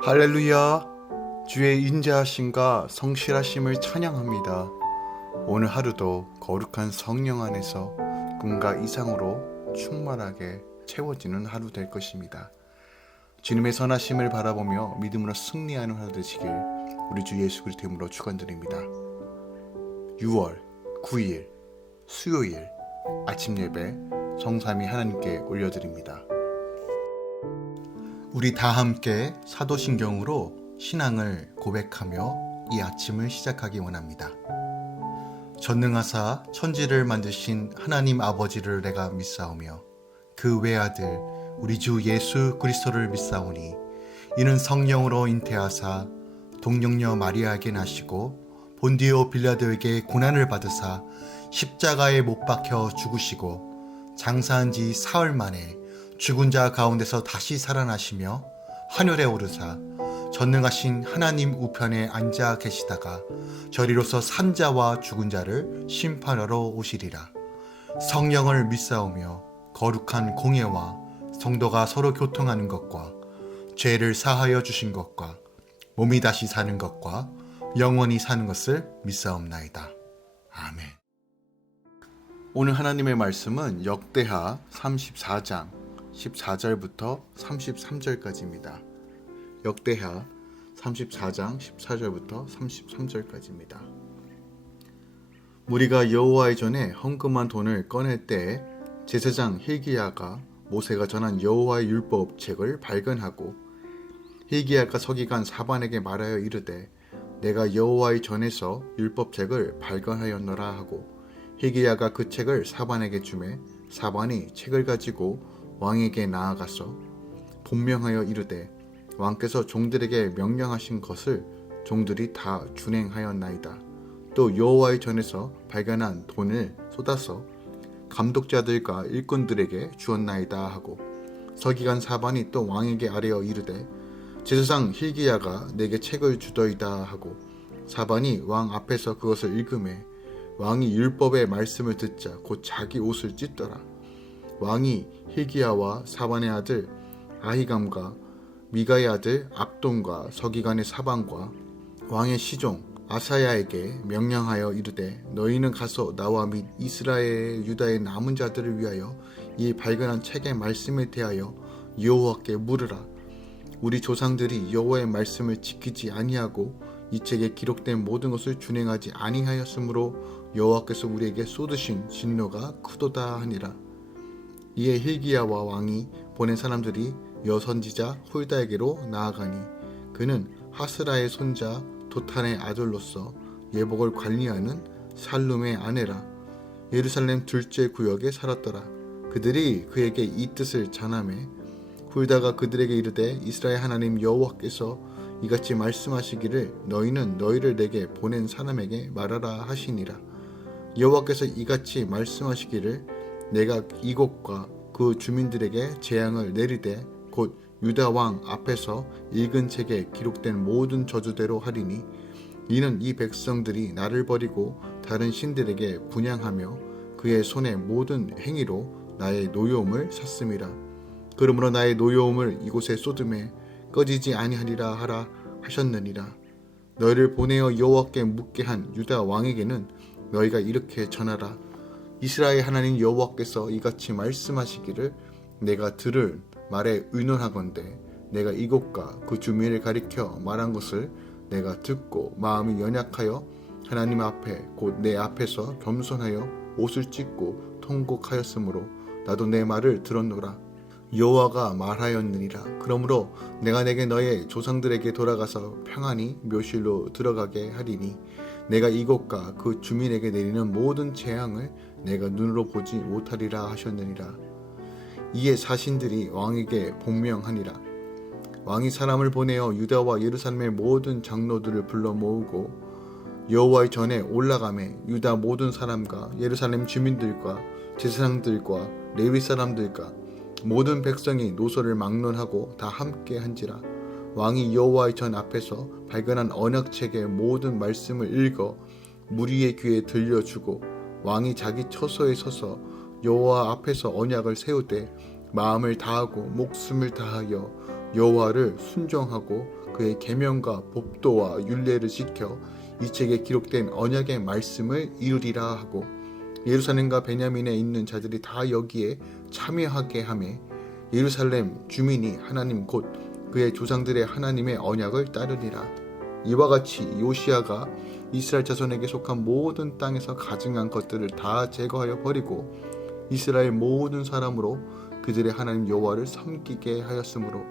할렐루야! 주의 인자하심과 성실하심을 찬양합니다. 오늘 하루도 거룩한 성령 안에서 꿈과 이상으로 충만하게 채워지는 하루 될 것입니다. 주님의 선하심을 바라보며 믿음으로 승리하는 하루 되시길 우리 주 예수 그리스도 이름으로 축원드립니다. 6월 9일 수요일 아침 예배 성삼위 하나님께 올려드립니다. 우리 다 함께 사도신경으로 신앙을 고백하며 이 아침을 시작하기 원합니다. 전능하사 천지를 만드신 하나님 아버지를 내가 믿사오며 그 외아들 우리 주 예수 그리스도를 믿사오니 이는 성령으로 잉태하사 동정녀 마리아에게 나시고 본디오 빌라도에게 고난을 받으사 십자가에 못 박혀 죽으시고 장사한 지 사흘 만에 죽은 자 가운데서 다시 살아나시며 하늘에 오르사 전능하신 하나님 우편에 앉아 계시다가 저리로서 산 자와 죽은 자를 심판하러 오시리라. 성령을 믿사오며 거룩한 공예와 성도가 서로 교통하는 것과 죄를 사하여 주신 것과 몸이 다시 사는 것과 영원히 사는 것을 믿사옵나이다. 아멘. 오늘 하나님의 말씀은 역대하 34장 14절부터 33절까지입니다. 역대하 34장 14절부터 33절까지입니다. 무리가 여호와의 전에 헌금한 돈을 꺼낼 때에 제사장 hil기야가 모세가 전한 여호와의 율법 책을 발견하고 hil기야가 서기관 사반에게 말하여 이르되 내가 여호와의 전에서 율법 책을 발견하였노라 하고 hil기야가 그 책을 사반에게 주매 사반이 책을 가지고 왕에게 나아가서 본명하여 이르되 왕께서 종들에게 명령하신 것을 종들이 다 준행하였나이다. 또 여호와의 전에서 발견한 돈을 쏟아서 감독자들과 일꾼들에게 주었나이다 하고 서기관 사반이 또 왕에게 아뢰어 이르되 제사장 hil기야가 내게 책을 주더이다 하고 사반이 왕 앞에서 그것을 읽음에 왕이 율법의 말씀을 듣자 곧 자기 옷을 찢더라. 왕이 hil기야와 사반의 아들 아히감과 미가의 아들 압돈과 서기관의 사반과 왕의 시종 아사야에게 명령하여 이르되 너희는 가서 나와 및 이스라엘 유다의 남은 자들을 위하여 이 발견한 책의 말씀에 대하여 여호와께 물으라. 우리 조상들이 여호와의 말씀을 지키지 아니하고 이 책에 기록된 모든 것을 준행하지 아니하였으므로 여호와께서 우리에게 쏟으신 진노가 크도다 하니라. 이에 hil기야와 왕이 보낸 사람들이 여선지자 홀다에게로 나아가니 그는 하스라의 손자 도탄의 아들로서 예복을 관리하는 살룸의 아내라. 예루살렘 둘째 구역에 살았더라. 그들이 그에게 이 뜻을 전하매 홀다가 그들에게 이르되 이스라엘 하나님 여호와께서 이같이 말씀하시기를 너희는 너희를 내게 보낸 사람에게 말하라 하시니라. 여호와께서 이같이 말씀하시기를 내가 이곳과 그 주민들에게 재앙을 내리되 곧 유다 왕 앞에서 읽은 책에 기록된 모든 저주대로 하리니 이는 이 백성들이 나를 버리고 다른 신들에게 분향하며 그의 손의 모든 행위로 나의 노여움을 샀음이라. 그러므로 나의 노여움을 이곳에 쏟음에 꺼지지 아니하리라 하라 하셨느니라. 너희를 보내어 여호와께 묻게 한 유다 왕에게는 너희가 이렇게 전하라. 이스라엘 하나님 여호와께서 이같이 말씀하시기를 내가 들을 말에 의논하건대 내가 이곳과 그 주민을 가리켜 말한 것을 내가 듣고 마음이 연약하여 하나님 앞에 곧 내 앞에서 겸손하여 옷을 찢고 통곡하였으므로 나도 내 말을 들었노라. 여호와가 말하였느니라. 그러므로 내가 내게 너의 조상들에게 돌아가서 평안히 묘실로 들어가게 하리니 내가 이곳과 그 주민에게 내리는 모든 재앙을 내가 눈으로 보지 못하리라 하셨느니라. 이에 사신들이 왕에게 복명하니라. 왕이 사람을 보내어 유다와 예루살렘의 모든 장로들을 불러 모으고 여호와의 전에 올라가매 유다 모든 사람과 예루살렘 주민들과 제사장들과 레위 사람들과 모든 백성이 노소를 막론하고 다 함께 한지라. 왕이 여호와의 전 앞에서 발견한 언약책의 모든 말씀을 읽어 무리의 귀에 들려주고 왕이 자기 처소에 서서 여호와 앞에서 언약을 세우되 마음을 다하고 목숨을 다하여 여호와를 순종하고 그의 계명과 법도와 율례를 지켜 이 책에 기록된 언약의 말씀을 이루리라 하고 예루살렘과 베냐민에 있는 자들이 다 여기에 참여하게 하매 예루살렘 주민이 하나님 곧 그의 조상들의 하나님의 언약을 따르리라. 이와 같이 요시야가 이스라엘 자손에게 속한 모든 땅에서 가증한 것들을 다 제거하여 버리고 이스라엘 모든 사람으로 그들의 하나님 여호와를 섬기게 하였으므로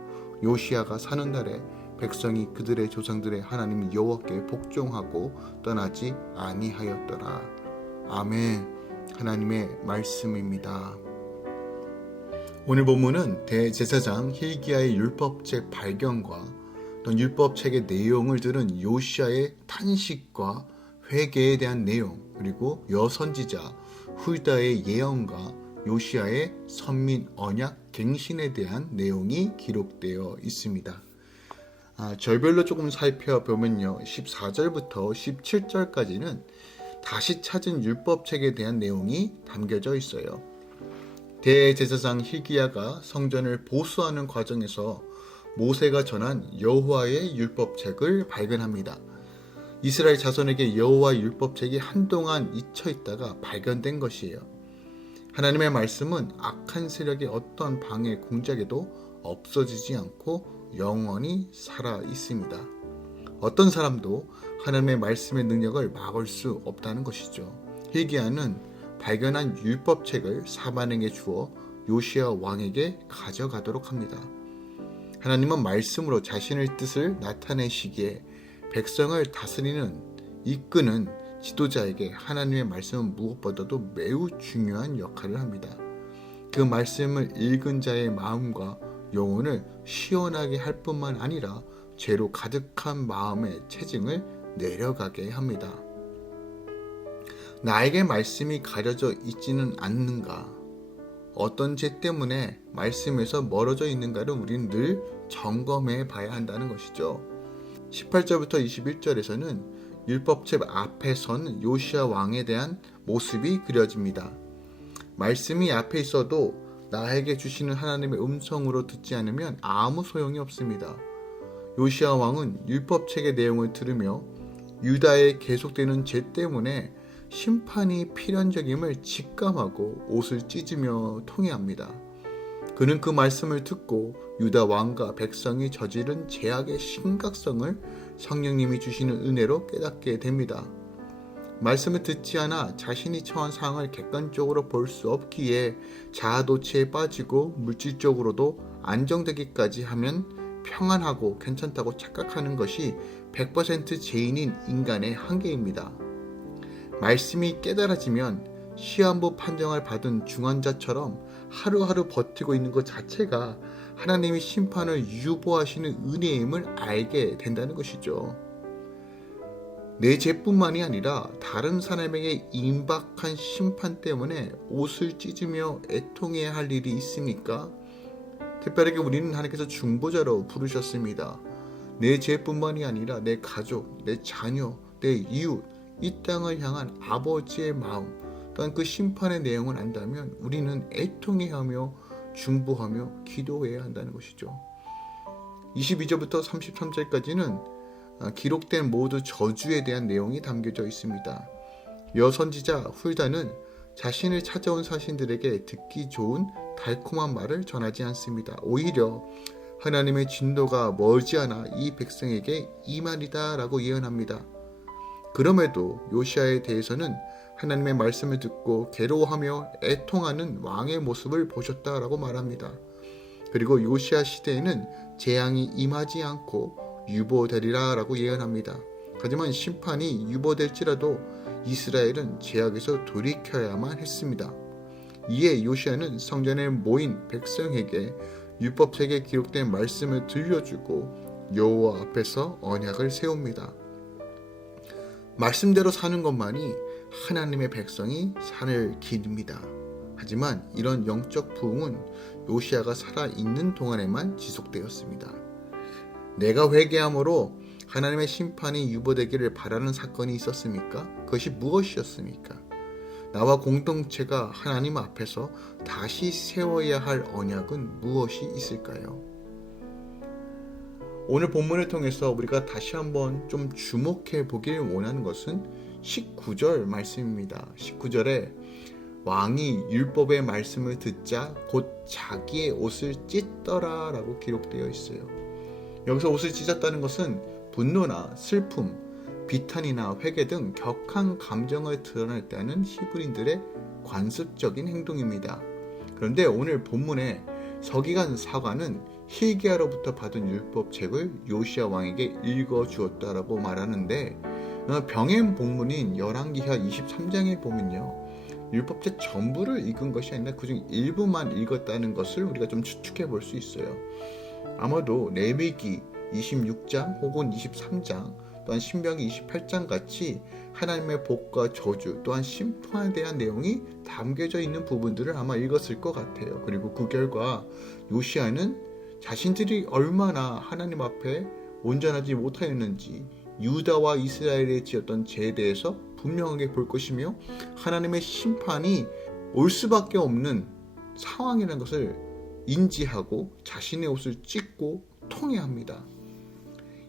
요시야가 사는 날에 백성이 그들의 조상들의 하나님 여호와께 복종하고 떠나지 아니하였더라. 아멘. 하나님의 말씀입니다. 오늘 본문은 대제사장 hil기야의 율법책 발견과 또 율법책의 내용을 들은 요시야의 탄식과 회개에 대한 내용, 그리고 여선지자 훌다의 예언과 요시야의 선민 언약 갱신에 대한 내용이 기록되어 있습니다. 절별로 조금 살펴보면요, 14절부터 17절까지는 다시 찾은 율법책에 대한 내용이 담겨져 있어요. 대제사장 hil기야가 성전을 보수하는 과정에서 모세가 전한 여호와의 율법책을 발견합니다. 이스라엘 자손에게 여호와의 율법책이 한동안 잊혀 있다가 발견된 것이에요. 하나님의 말씀은 악한 세력의 어떤 방해 공작에도 없어지지 않고 영원히 살아 있습니다. 어떤 사람도 하나님의 말씀의 능력을 막을 수 없다는 것이죠. hil기야는 발견한 율법책을 사반에게 주어 요시야 왕에게 가져가도록 합니다. 하나님은 말씀으로 자신의 뜻을 나타내시기에 백성을 다스리는, 이끄는 지도자에게 하나님의 말씀은 무엇보다도 매우 중요한 역할을 합니다. 그 말씀을 읽은 자의 마음과 영혼을 시원하게 할 뿐만 아니라 죄로 가득한 마음의 체증을 내려가게 합니다. 나에게 말씀이 가려져 있지는 않는가? 어떤 죄 때문에 말씀에서 멀어져 있는가를 우리는 늘 점검해 봐야 한다는 것이죠. 18절부터 21절에서는 율법책 앞에 선 요시야 왕에 대한 모습이 그려집니다. 말씀이 앞에 있어도 나에게 주시는 하나님의 음성으로 듣지 않으면 아무 소용이 없습니다. 요시야 왕은 율법책의 내용을 들으며 유다에 계속되는 죄 때문에 심판이 필연적임을 직감하고 옷을 찢으며 통회합니다. 그는 그 말씀을 듣고 유다 왕과 백성이 저지른 죄악의 심각성을 성령님이 주시는 은혜로 깨닫게 됩니다. 말씀을 듣지 않아 자신이 처한 상황을 객관적으로 볼 수 없기에 자아도취에 빠지고 물질적으로도 안정되기까지 하면 평안하고 괜찮다고 착각하는 것이 100% 죄인인 인간의 한계입니다. 말씀이 깨달아지면 시한부 판정을 받은 중환자처럼 하루하루 버티고 있는 것 자체가 하나님이 심판을 유보하시는 은혜임을 알게 된다는 것이죠. 내 죄뿐만이 아니라 다른 사람에게 임박한 심판 때문에 옷을 찢으며 애통해야 할 일이 있습니까? 특별하게 우리는 하나님께서 중보자로 부르셨습니다. 내 죄뿐만이 아니라 내 가족, 내 자녀, 내 이웃, 이 땅을 향한 아버지의 마음 또한 그 심판의 내용을 안다면 우리는 애통해하며 중보하며 기도해야 한다는 것이죠. 22절부터 33절까지는 기록된 모두 저주에 대한 내용이 담겨져 있습니다. 여선지자 훌다는 자신을 찾아온 사신들에게 듣기 좋은 달콤한 말을 전하지 않습니다. 오히려 하나님의 진노가 머지않아 이 백성에게 임하리다 라고 예언합니다. 그럼에도 요시야에 대해서는 하나님의 말씀을 듣고 괴로워하며 애통하는 왕의 모습을 보셨다라고 말합니다. 그리고 요시야 시대에는 재앙이 임하지 않고 유보되리라 라고 예언합니다. 하지만 심판이 유보될지라도 이스라엘은 죄악에서 돌이켜야만 했습니다. 이에 요시야는 성전에 모인 백성에게 율법책에 기록된 말씀을 들려주고 여호와 앞에서 언약을 세웁니다. 말씀대로 사는 것만이 하나님의 백성이 살 길입니다. 하지만 이런 영적 부흥은 요시야가 살아있는 동안에만 지속되었습니다. 내가 회개함으로 하나님의 심판이 유보되기를 바라는 사건이 있었습니까? 그것이 무엇이었습니까? 나와 공동체가 하나님 앞에서 다시 세워야 할 언약은 무엇이 있을까요? 오늘 본문을 통해서 우리가 다시 한번 좀 주목해 보길 원하는 것은 19절 말씀입니다. 19절에 왕이 율법의 말씀을 듣자 곧 자기의 옷을 찢더라 라고 기록되어 있어요. 여기서 옷을 찢었다는 것은 분노나 슬픔, 비탄이나 회개 등 격한 감정을 드러낼 때 하는 히브리인들의 관습적인 행동입니다. 그런데 오늘 본문에 서기관 사관은 hil기야로부터 받은 율법책을 요시야 왕에게 읽어주었다라고 말하는데, 병행 본문인 열왕기하 23장에 보면요, 율법책 전부를 읽은 것이 아니라 그중 일부만 읽었다는 것을 우리가 좀 추측해 볼 수 있어요. 아마도 레위기 26장 혹은 23장 또한 신명기 28장 같이 하나님의 복과 저주 또한 심판에 대한 내용이 담겨져 있는 부분들을 아마 읽었을 것 같아요. 그리고 그 결과 요시야는 자신들이 얼마나 하나님 앞에 온전하지 못하였는지 유다와 이스라엘에 지었던 죄에 대해서 분명하게 볼 것이며 하나님의 심판이 올 수밖에 없는 상황이라는 것을 인지하고 자신의 옷을 찢고 통회합니다.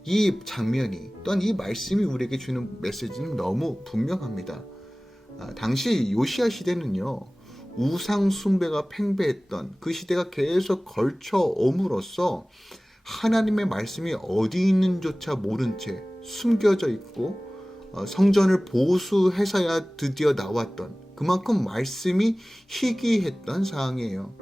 이 장면이 또한 이 말씀이 우리에게 주는 메시지는 너무 분명합니다. 당시 요시야 시대는요, 우상 숭배가 팽배했던 그 시대가 계속 걸쳐 옴으로써 하나님의 말씀이 어디 있는조차 모른 채 숨겨져 있고 성전을 보수해서야 드디어 나왔던, 그만큼 말씀이 희귀했던 상황이에요.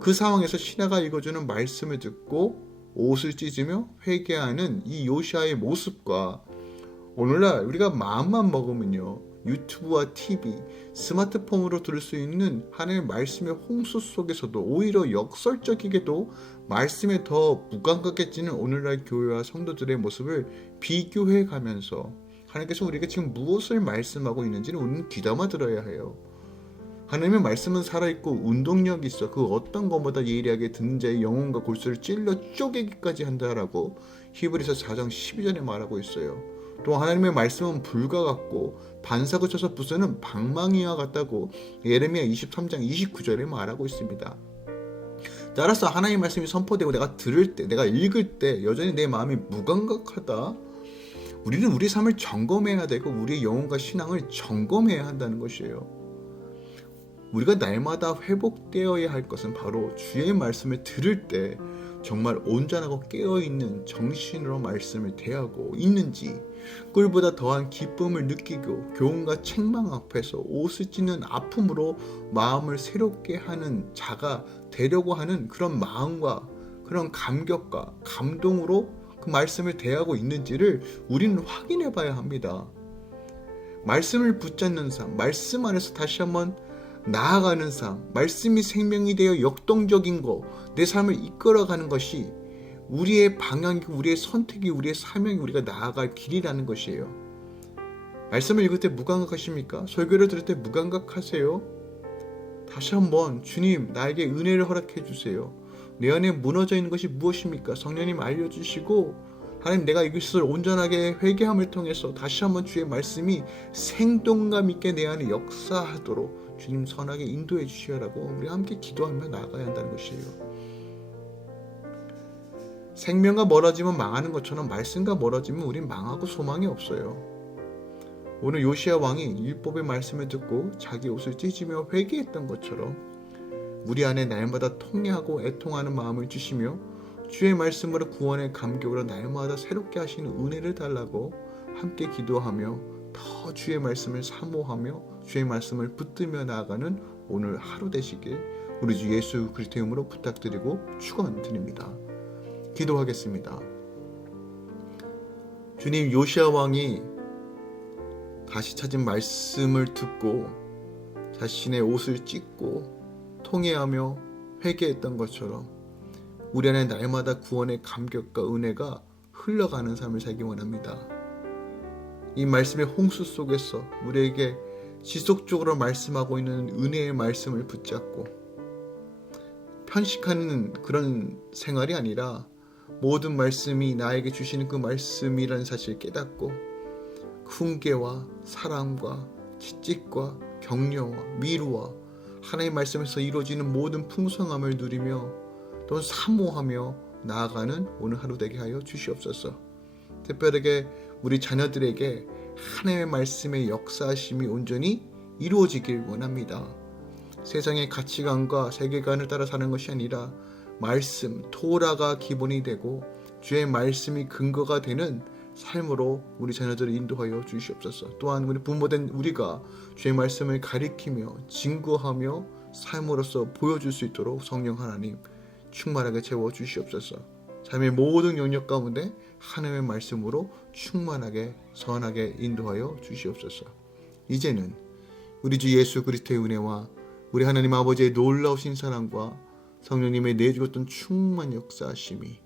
그 상황에서 신하가 읽어주는 말씀을 듣고 옷을 찢으며 회개하는 이 요시야의 모습과 오늘날 우리가 마음만 먹으면요, 유튜브와 TV, 스마트폰으로 들을 수 있는 하나님의 말씀의 홍수 속에서도 오히려 역설적이게도 말씀에 더 무감각해지는 오늘날 교회와 성도들의 모습을 비교해 가면서 하나님께서 우리에게 지금 무엇을 말씀하고 있는지는 우리는 귀담아 들어야 해요. 하나님의 말씀은 살아있고 운동력이 있어 그 어떤 것보다 예리하게 듣는 자의 영혼과 골수를 찔러 쪼개기까지 한다라고 히브리서 4장 12절에 말하고 있어요. 또 하나님의 말씀은 불과 같고 반사고 쳐서 부수는 방망이와 같다고 예레미야 23장 29절에 말하고 있습니다. 따라서 하나님의 말씀이 선포되고 내가 들을 때, 내가 읽을 때 여전히 내 마음이 무감각하다, 우리는 우리 삶을 점검해야 되고 우리의 영혼과 신앙을 점검해야 한다는 것이에요. 우리가 날마다 회복되어야 할 것은 바로 주의 말씀을 들을 때 정말 온전하고 깨어있는 정신으로 말씀을 대하고 있는지, 꿀보다 더한 기쁨을 느끼고 교훈과 책망 앞에서 옷을 찢는 아픔으로 마음을 새롭게 하는 자가 되려고 하는 그런 마음과 그런 감격과 감동으로 그 말씀을 대하고 있는지를 우리는 확인해 봐야 합니다. 말씀을 붙잡는 삶, 말씀 안에서 다시 한번 나아가는 삶, 말씀이 생명이 되어 역동적인 것, 내 삶을 이끌어가는 것이 우리의 방향이고 우리의 선택이 우리의 사명이 우리가 나아갈 길이라는 것이에요. 말씀을 읽을 때 무감각하십니까? 설교를 들을 때 무감각하세요? 다시 한번 주님 나에게 은혜를 허락해 주세요. 내 안에 무너져 있는 것이 무엇입니까? 성령님 알려주시고 하나님 내가 이것을 온전하게 회개함을 통해서 다시 한번 주의 말씀이 생동감 있게 내 안에 역사하도록 주님 선하게 인도해 주시라고 우리 함께 기도하며 나아가야 한다는 것이에요. 생명과 멀어지면 망하는 것처럼 말씀과 멀어지면 우린 망하고 소망이 없어요. 오늘 요시야 왕이 율법의 말씀을 듣고 자기 옷을 찢으며 회개했던 것처럼 우리 안에 날마다 통회하고 애통하는 마음을 주시며 주의 말씀으로 구원의 감격으로 날마다 새롭게 하시는 은혜를 달라고 함께 기도하며 더 주의 말씀을 사모하며 주의 말씀을 붙들며 나아가는 오늘 하루 되시길 우리 주 예수 그리스도의 이름으로 부탁드리고 축원드립니다. 기도하겠습니다. 주님, 요시야 왕이 다시 찾은 말씀을 듣고 자신의 옷을 찢고 통회하며 회개했던 것처럼 우리 안에 날마다 구원의 감격과 은혜가 흘러가는 삶을 살기 원합니다. 이 말씀의 홍수 속에서 우리에게 지속적으로 말씀하고 있는 은혜의 말씀을 붙잡고 편식하는 그런 생활이 아니라 모든 말씀이 나에게 주시는 그 말씀이라는 사실을 깨닫고 훈계와 사랑과 채찍과 격려와 위로와 하나님의 말씀에서 이루어지는 모든 풍성함을 누리며 또 사모하며 나아가는 오늘 하루 되게 하여 주시옵소서. 특별하게 우리 자녀들에게 하나님의 말씀의 역사하심이 온전히 이루어지길 원합니다. 세상의 가치관과 세계관을 따라 사는 것이 아니라 말씀, 토라가 기본이 되고 주의 말씀이 근거가 되는 삶으로 우리 자녀들을 인도하여 주시옵소서. 또한 우리 부모된 우리가 주의 말씀을 가리키며 증거하며 삶으로서 보여줄 수 있도록 성령 하나님 충만하게 채워 주시옵소서. 삶의 모든 영역 가운데 하나님의 말씀으로 충만하게 선하게 인도하여 주시옵소서. 이제는 우리 주 예수 그리스도의 은혜와 우리 하나님 아버지의 놀라우신 사랑과 성령님의 내주었던 충만 역사하심이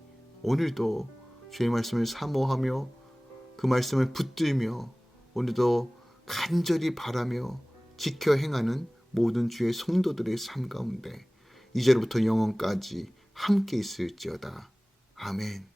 오늘도 주의 말씀을 사모하며 그 말씀을 붙들며 오늘도 간절히 바라며 지켜 행하는 모든 주의 성도들의 삶 가운데 이제로부터 영원까지 함께 있을지어다. 아멘.